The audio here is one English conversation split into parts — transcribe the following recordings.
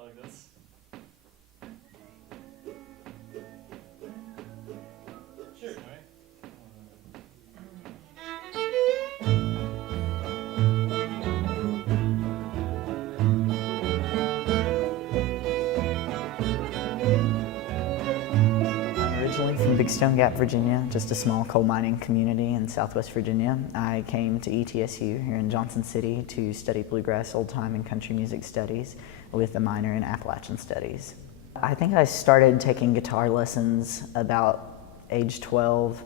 I like this. Sure. I'm originally from Big Stone Gap, Virginia, just a small coal mining community in Southwest Virginia. I came to ETSU here in Johnson City to study bluegrass, old time, and country music studies with a minor in Appalachian studies. I think I started taking guitar lessons about age 12,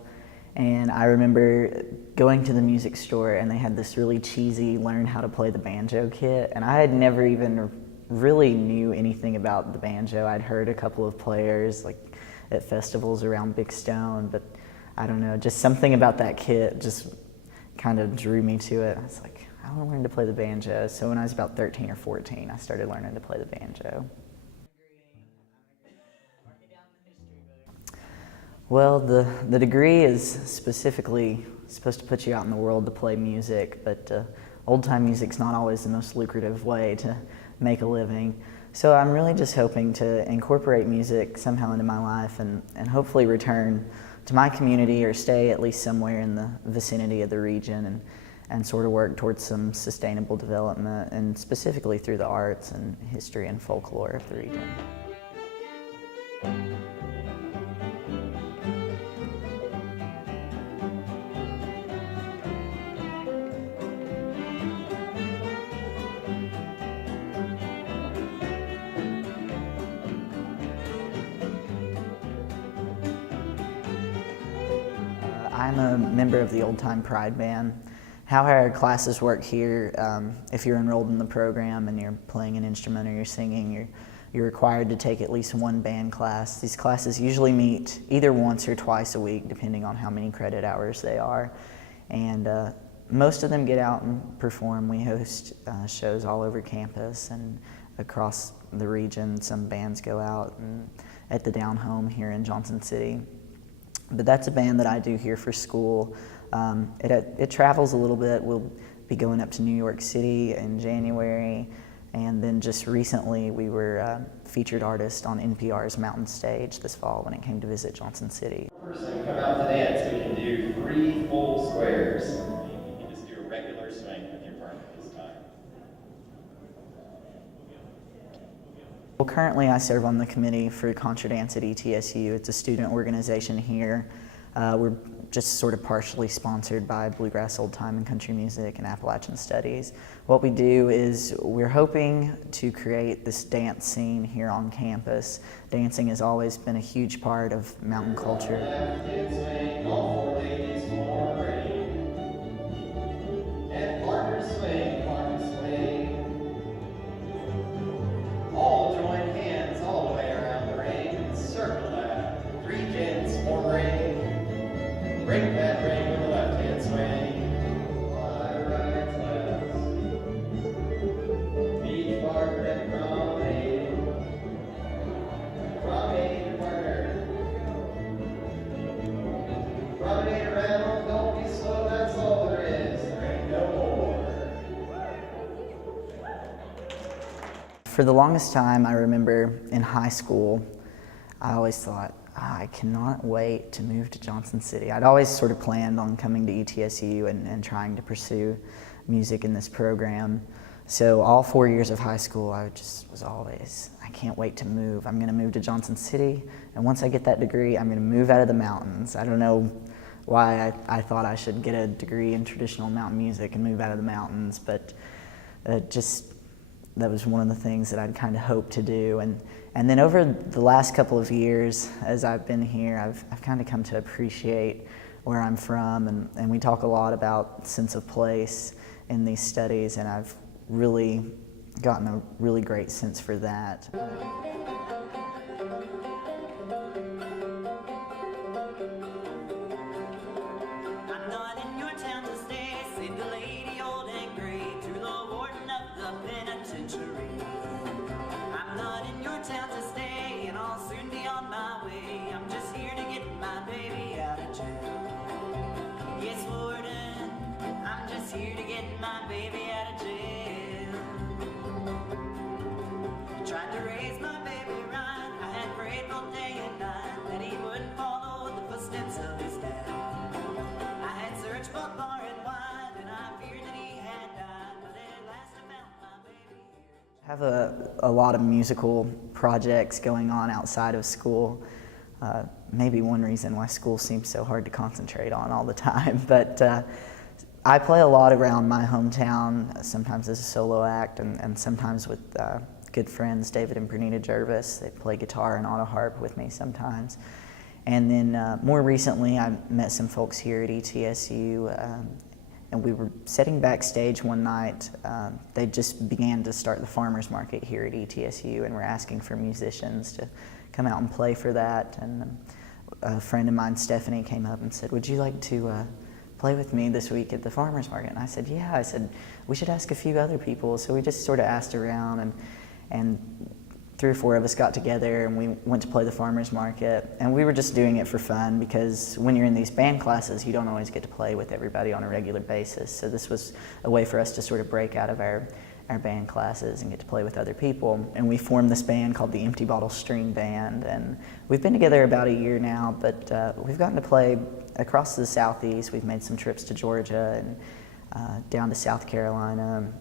and I remember going to the music store and they had this really cheesy learn how to play the banjo kit, and I had never even really knew anything about the banjo. I'd heard a couple of players like at festivals around Big Stone, but I don't know, just something about that kit just kind of drew me to it. I was like, I want to learn to play the banjo. So when I was about 13 or 14, I started learning to play the banjo. Well, the degree is specifically supposed to put you out in the world to play music, but old-time music's not always the most lucrative way to make a living. So I'm really just hoping to incorporate music somehow into my life and hopefully return to my community or stay at least somewhere in the vicinity of the region and sort of work towards some sustainable development, and specifically through the arts and history and folklore of the region. I'm a member of the Old Time Pride Band. How our classes work here, if you're enrolled in the program and you're playing an instrument or you're singing, you're required to take at least one band class. These classes usually meet either once or twice a week, depending on how many credit hours they are. And most of them get out and perform. We host shows all over campus and across the region. Some bands go out and at the Down Home here in Johnson City. But that's a band that I do here for school. It travels a little bit. We'll be going up to New York City in January, and then just recently we were featured artist on NPR's Mountain Stage this fall when it came to visit Johnson City. Person come out to dance, we can do 3 full squares. You can just do a regular swing with your partner this time. Well, currently I serve on the committee for Contra Dance at ETSU. It's a student organization here. We're just sort of partially sponsored by Bluegrass, Old Time, and Country Music and Appalachian Studies. What we do is we're hoping to create this dance scene here on campus. Dancing has always been a huge part of mountain culture. Break that ring with the left hand swing. Right, left. Beach partner and promenade. Promenade your partner. Promenade around, don't be slow, that's all there is. There ain't no more. For the longest time, I remember in high school, I always thought, I cannot wait to move to Johnson City. I'd always sort of planned on coming to ETSU and trying to pursue music in this program. So all 4 years of high school, I just was always, I can't wait to move. I'm gonna move to Johnson City, and once I get that degree, I'm gonna move out of the mountains. I don't know why I thought I should get a degree in traditional mountain music and move out of the mountains, but that was one of the things that I'd kind of hoped to do. And then over the last couple of years, as I've been here, I've kind of come to appreciate where I'm from, and we talk a lot about sense of place in these studies, and I've really gotten a really great sense for that. I'm not in your town to stay, and I'll soon be on my way. I'm just here to get my baby out of jail. Yes, Warden, I'm just here to get my baby out of jail. Tried to I have a lot of musical projects going on outside of school. Maybe one reason why school seems so hard to concentrate on all the time. But I play a lot around my hometown, sometimes as a solo act and sometimes with good friends, David and Bernita Jervis. They play guitar and auto harp with me sometimes. And then more recently, I met some folks here at ETSU, and we were sitting backstage one night. They just began to start the farmers market here at ETSU, and were asking for musicians to come out and play for that. And a friend of mine, Stephanie, came up and said, "Would you like to play with me this week at the farmers market?" And I said, "Yeah." I said, "We should ask a few other people." So we just sort of asked around, and 3 or 4 of us got together and we went to play the farmers market, and we were just doing it for fun because when you're in these band classes you don't always get to play with everybody on a regular basis, so this was a way for us to sort of break out of our band classes and get to play with other people. And we formed this band called the Empty Bottle String Band, and we've been together about a year now, but we've gotten to play across the Southeast. We've made some trips to Georgia and down to South Carolina.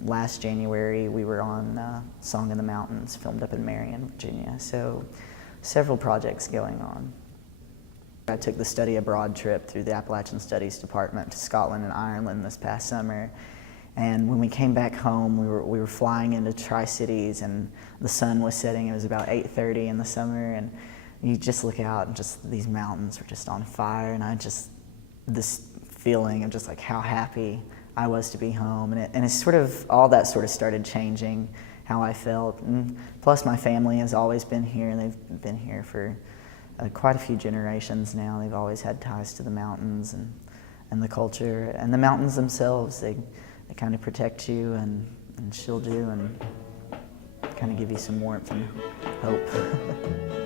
Last January, we were on Song in the Mountains, filmed up in Marion, Virginia. So several projects going on. I took the study abroad trip through the Appalachian Studies Department to Scotland and Ireland this past summer. And when we came back home, we were flying into Tri-Cities, and the sun was setting. It was about 8:30 in the summer, and you just look out and just these mountains were just on fire, and this feeling of just like how happy I was to be home, and it's sort of, all that sort of started changing how I felt. And plus my family has always been here, and they've been here for quite a few generations now. They've always had ties to the mountains and the culture, and the mountains themselves, they kind of protect you and shield you and kind of give you some warmth and hope.